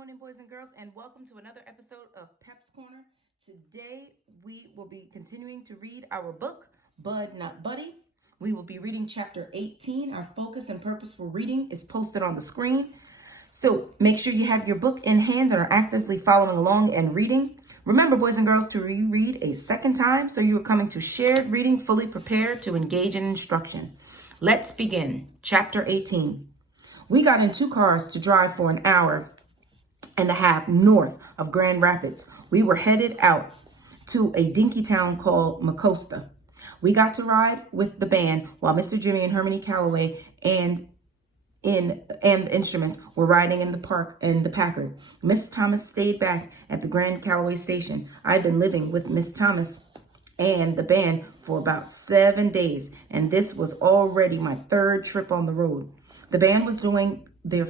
morning, boys and girls, and welcome to another episode of Pep's Corner. Today, we will be continuing to read our book, Bud Not Buddy. We will be reading chapter 18. Our focus and purpose for reading is posted on the screen. So make sure you have your book in hand and are actively following along and reading. Remember, boys and girls, to reread a second time so you are coming to shared reading, fully prepared to engage in instruction. Let's begin. Chapter 18. We got in 2 cars to drive for an hour and a half north of Grand Rapids. We were headed out to a dinky town called Mecosta. We got to ride with the band while Mr. Jimmy and Hermione Calloway and the instruments were riding in the park in the Packard. Miss Thomas stayed back at the Grand Calloway station. I'd been living with Miss Thomas and the band for about 7 days, and this was already my 3rd trip on the road. The band was doing their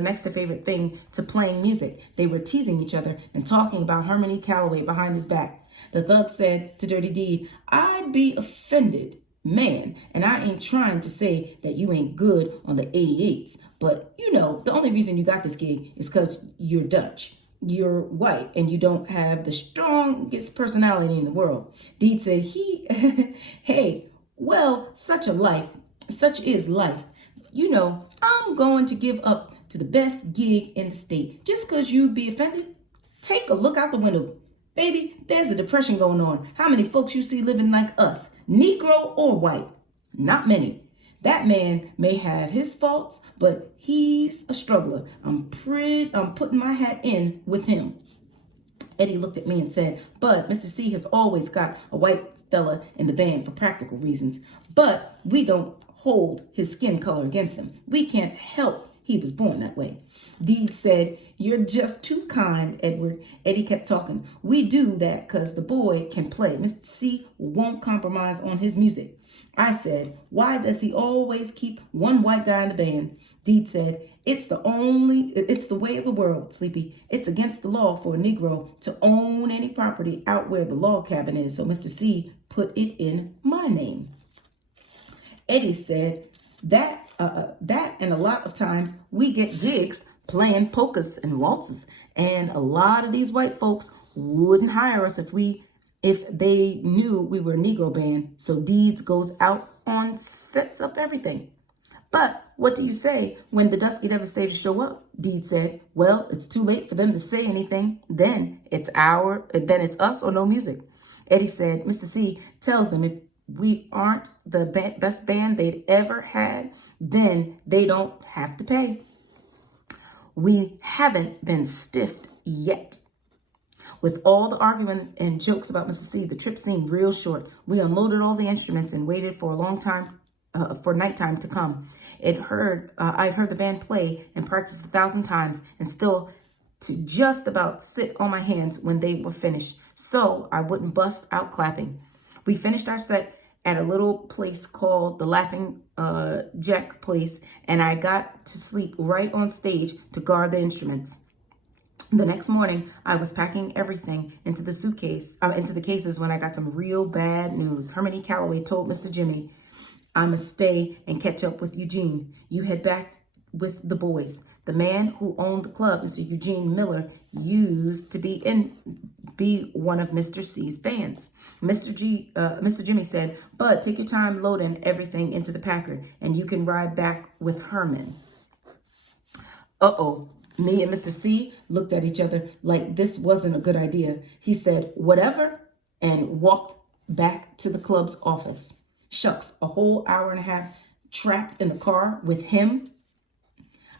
next to favorite thing to playing music. They were teasing each other and talking about Hermione Calloway behind his back. The thug said to Dirty Deed, "I'd be offended, man, and I ain't trying to say that you ain't good on the 88s, but you know, the only reason you got this gig is because you're Dutch. You're white and you don't have the strongest personality in the world." Deed said, hey, well, such is life. You know, I'm going to give up to the best gig in the state just because you'd be offended. Take a look out the window. Baby, there's a depression going on. How many folks you see living like us, Negro or white? Not many. That man may have his faults, but he's a struggler. I'm putting my hat in with him. Eddie looked at me and said, "Bud, Mr. C has always got a white fella in the band for practical reasons, but we don't hold his skin color against him. We can't help he was born that way." Deed said, "You're just too kind, Edward." Eddie kept talking. "We do that because the boy can play. Mr. C won't compromise on his music." I said, "Why does he always keep one white guy in the band?" Deed said, it's the way of the world, Sleepy. It's against the law for a Negro to own any property out where the log cabin is, so Mr. C put it in my name." Eddie said, that and a lot of times we get gigs playing polkas and waltzes, and a lot of these white folks wouldn't hire us if they knew we were a Negro band. So Deeds goes out on sets up everything. "But what do you say when the Dusky Devastators show up?" Deed said, "Well, it's too late for them to say anything. Then it's us or no music." Eddie said, "Mr. C tells them if we aren't the best band they'd ever had, then they don't have to pay." We haven't been stiffed yet. With all the argument and jokes about Mr. C, the trip seemed real short. We unloaded all the instruments and waited for a long time for nighttime to come. I'd heard the band play and practice 1,000 times and still to just about sit on my hands when they were finished, so I wouldn't bust out clapping. We finished our set at a little place called the Laughing Jack Place, and I got to sleep right on stage to guard the instruments. The next morning, I was packing everything into the cases when I got some real bad news. Hermione Calloway told Mr. Jimmy, "I must stay and catch up with Eugene. You head back with the boys. The man who owned the club, Mr. Eugene Miller, used to be one of Mr. C's bands." Mr. Jimmy said, "Bud, take your time loading everything into the Packard, and you can ride back with Herman." Uh-oh. Me and Mr. C looked at each other like this wasn't a good idea. He said, "Whatever," and walked back to the club's office. Shucks, a whole hour and a half trapped in the car with him.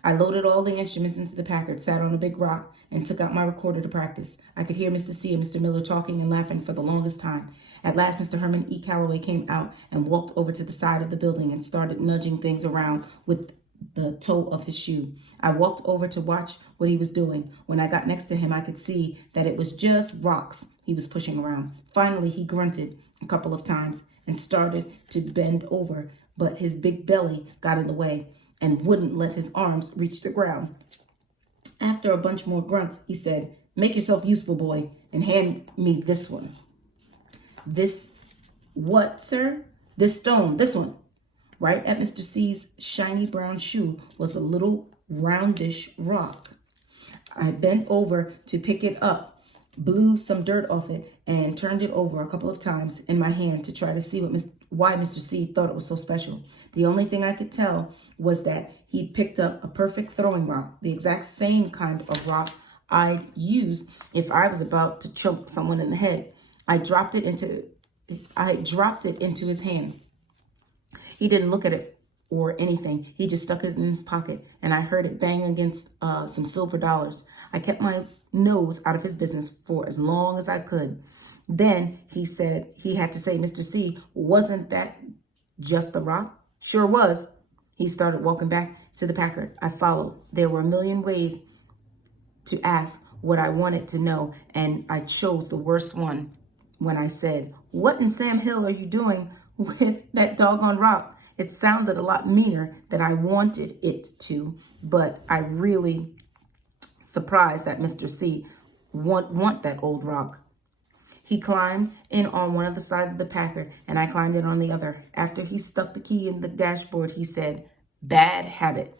I loaded all the instruments into the Packard, sat on a big rock, and took out my recorder to practice. I could hear Mr. C and Mr. Miller talking and laughing for the longest time. At last, Mr. Herman E. Calloway came out and walked over to the side of the building and started nudging things around with the toe of his shoe. I walked over to watch what he was doing. When I got next to him, I could see that it was just rocks he was pushing around. Finally, he grunted a couple of times and started to bend over, but his big belly got in the way and wouldn't let his arms reach the ground. After a bunch more grunts, he said, "Make yourself useful, boy, and hand me this one." "This what, sir?" "This stone, this one." Right at Mr. C's shiny brown shoe was a little roundish rock. I bent over to pick it up, blew some dirt off it, and turned it over a couple of times in my hand to try to see why Mr. C thought it was so special. The only thing I could tell was that he picked up a perfect throwing rock, the exact same kind of rock I'd use if I was about to choke someone in the head. I dropped it into his hand. He didn't look at it or anything. He just stuck it in his pocket, and I heard it bang against some silver dollars. I kept my nose out of his business for as long as I could. Then he had to say, Mr. C, wasn't that just the rock? Sure was. He started walking back to the Packard. I followed. There were a million ways to ask what I wanted to know, and I chose the worst one when I said, what in Sam Hill are you doing with that doggone rock? It sounded a lot meaner than I wanted it to, but I really surprised that Mr. C want that old rock. He climbed in on one of the sides of the Packard, and I climbed in on the other. After he stuck the key in the dashboard, he said, bad habit.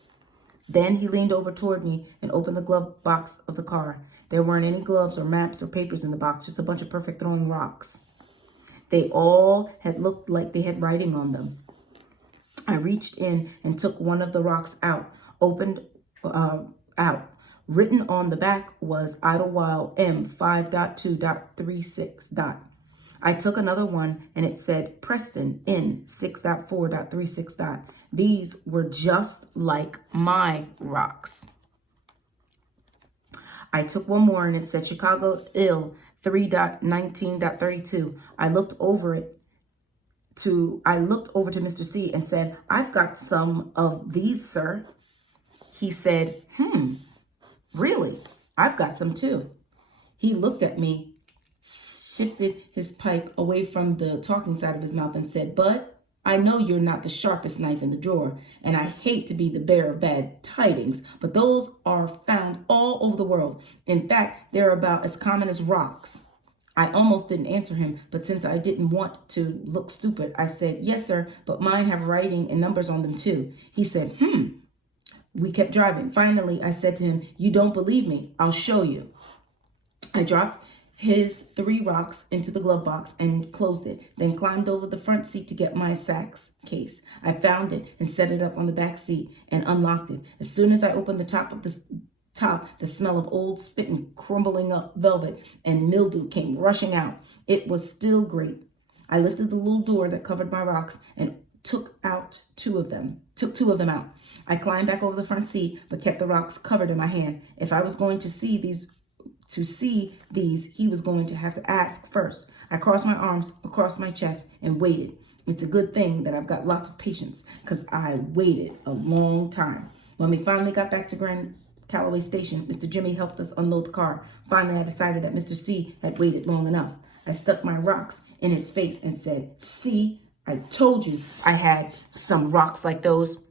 Then he leaned over toward me and opened the glove box of the car. There weren't any gloves or maps or papers in the box, just a bunch of perfect throwing rocks. They all had looked like they had writing on them. I reached in and took one of the rocks out, opened out. Written on the back was Idlewild M 5.2.36. I took another one and it said Preston N 6.4.36. These were just like my rocks. I took one more and it said Chicago Ill 3.19.32. I looked over to Mr. C and said, I've got some of these, sir. He said, really? I've got some too. He looked at me, shifted his pipe away from the talking side of his mouth and said, Bud, I know you're not the sharpest knife in the drawer, and I hate to be the bearer of bad tidings, but those are found all over the world. In fact, they're about as common as rocks. I almost didn't answer him, but since I didn't want to look stupid, I said, yes, sir, but mine have writing and numbers on them too. He said, We kept driving. Finally, I said to him, you don't believe me. I'll show you. I dropped his 3 rocks into the glove box and closed it, then climbed over the front seat to get my sax case. I found it and set it up on the back seat and unlocked it. As soon as I opened the top, the smell of old spit and crumbling up velvet and mildew came rushing out. It was still great. I lifted the little door that covered my rocks and took 2 of them out. I climbed back over the front seat, but kept the rocks covered in my hand. If I was going to see these, he was going to have to ask first. I crossed my arms across my chest and waited. It's a good thing that I've got lots of patience, because I waited a long time. When we finally got back to Grand Calloway Station, Mr. Jimmy helped us unload the car. Finally, I decided that Mr. C had waited long enough. I stuck my rocks in his face and said, see, I told you I had some rocks like those.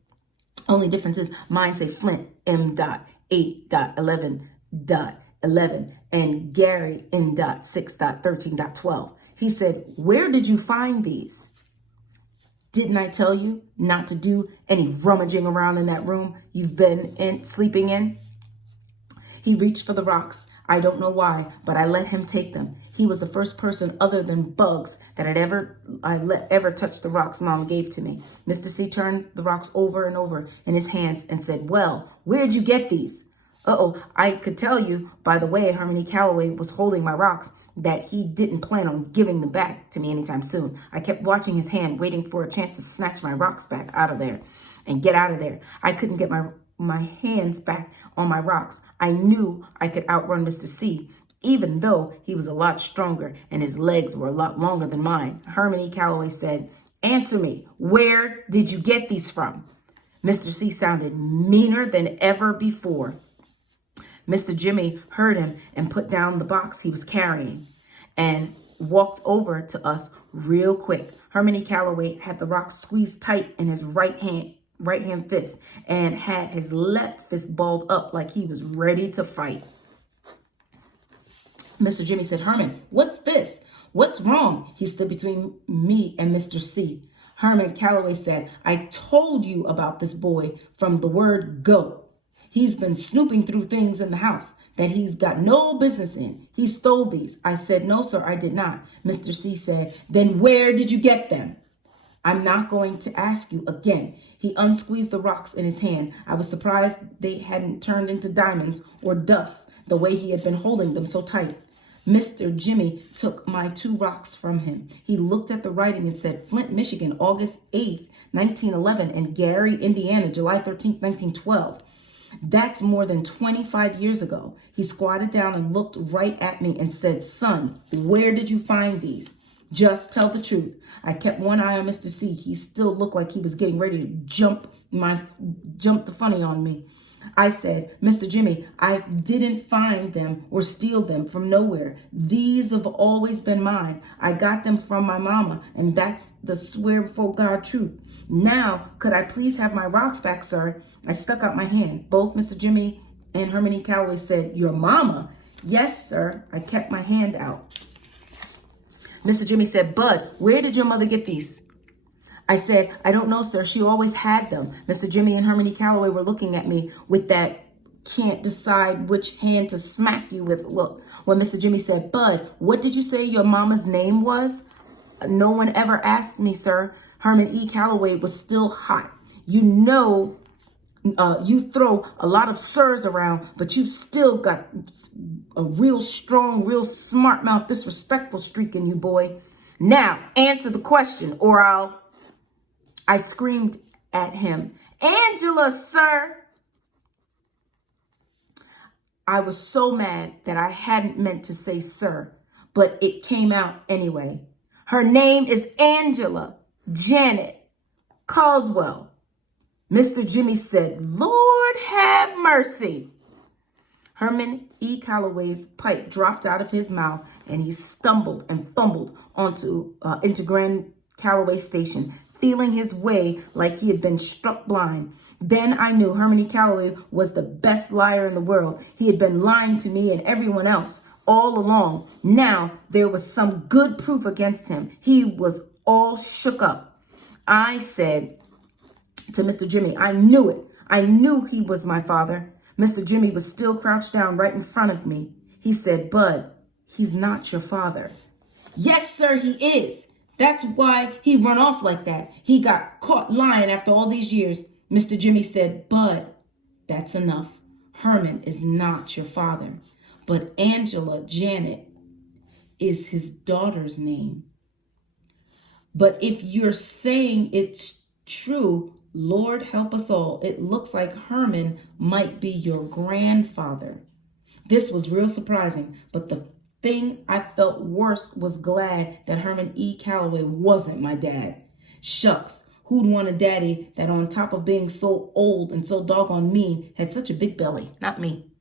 Only difference is mine say Flint M.8.11.11 and Gary N.6.13.12. He said, where did you find these? Didn't I tell you not to do any rummaging around in that room you've been sleeping in? He reached for the rocks. I don't know why, but I let him take them. He was the first person other than Bugs that I let ever touch the rocks Mom gave to me. Mr. C turned the rocks over and over in his hands and said, well, where'd you get these? I could tell you by the way Harmony Calloway was holding my rocks that he didn't plan on giving them back to me anytime soon. I kept watching his hand, waiting for a chance to snatch my rocks back out of there and get out of there. I couldn't get my hands back on my rocks. I knew I could outrun Mr. C, even though he was a lot stronger and his legs were a lot longer than mine. Harmony Calloway said, answer me, where did you get these from? Mr. C sounded meaner than ever before. Mr. Jimmy heard him and put down the box he was carrying and walked over to us real quick. Harmony Calloway had the rocks squeezed tight in his right hand fist and had his left fist balled up like he was ready to fight. Mr. Jimmy said, Herman, what's this? What's wrong? He stood between me and Mr. C. Herman Calloway said, I told you about this boy from the word go. He's been snooping through things in the house that he's got no business in. He stole these. I said, no, sir, I did not. Mr. C said, then where did you get them? I'm not going to ask you again. He unsqueezed the rocks in his hand. I was surprised they hadn't turned into diamonds or dust the way he had been holding them so tight. Mr. Jimmy took my 2 rocks from him. He looked at the writing and said, Flint, Michigan, August 8th, 1911, and Gary, Indiana, July 13th, 1912. That's more than 25 years ago. He squatted down and looked right at me and said, son, where did you find these? Just tell the truth. I kept one eye on Mr. C. He still looked like he was getting ready to jump the funny on me. I said, Mr. Jimmy, I didn't find them or steal them from nowhere. These have always been mine. I got them from my mama, and that's the swear before God truth. Now, could I please have my rocks back, sir? I stuck out my hand. Both Mr. Jimmy and Hermione Calloway said, your mama? Yes, sir. I kept my hand out. Mr. Jimmy said, Bud, where did your mother get these? I said, I don't know, sir. She always had them. Mr. Jimmy and Hermione Calloway were looking at me with that can't decide which hand to smack you with look. When Mr. Jimmy said, Bud, what did you say your mama's name was? No one ever asked me, sir. Herman E. Calloway was still hot. You know, you throw a lot of sirs around, but you've still got a real strong, real smart mouth, disrespectful streak in you, boy. Now, answer the question or I screamed at him. Angela, sir. I was so mad that I hadn't meant to say sir, but it came out anyway. Her name is Angela Janet Caldwell. Mr. Jimmy said, Lord have mercy. Herman E. Calloway's pipe dropped out of his mouth and he stumbled and fumbled into Grand Calloway Station, feeling his way like he had been struck blind. Then I knew Hermione Calloway was the best liar in the world. He had been lying to me and everyone else all along. Now there was some good proof against him. He was all shook up. I said to Mr. Jimmy, I knew it. I knew he was my father. Mr. Jimmy was still crouched down right in front of me. He said, Bud, he's not your father. Yes, sir, he is. That's why he run off like that. He got caught lying after all these years. Mr. Jimmy said, Bud, that's enough. Herman is not your father, but Angela Janet is his daughter's name. But if you're saying it's true, Lord help us all. It looks like Herman might be your grandfather. This was real surprising, but the thing I felt worse was glad that Herman E. Calloway wasn't my dad. Shucks, who'd want a daddy that on top of being so old and so doggone mean had such a big belly? Not me.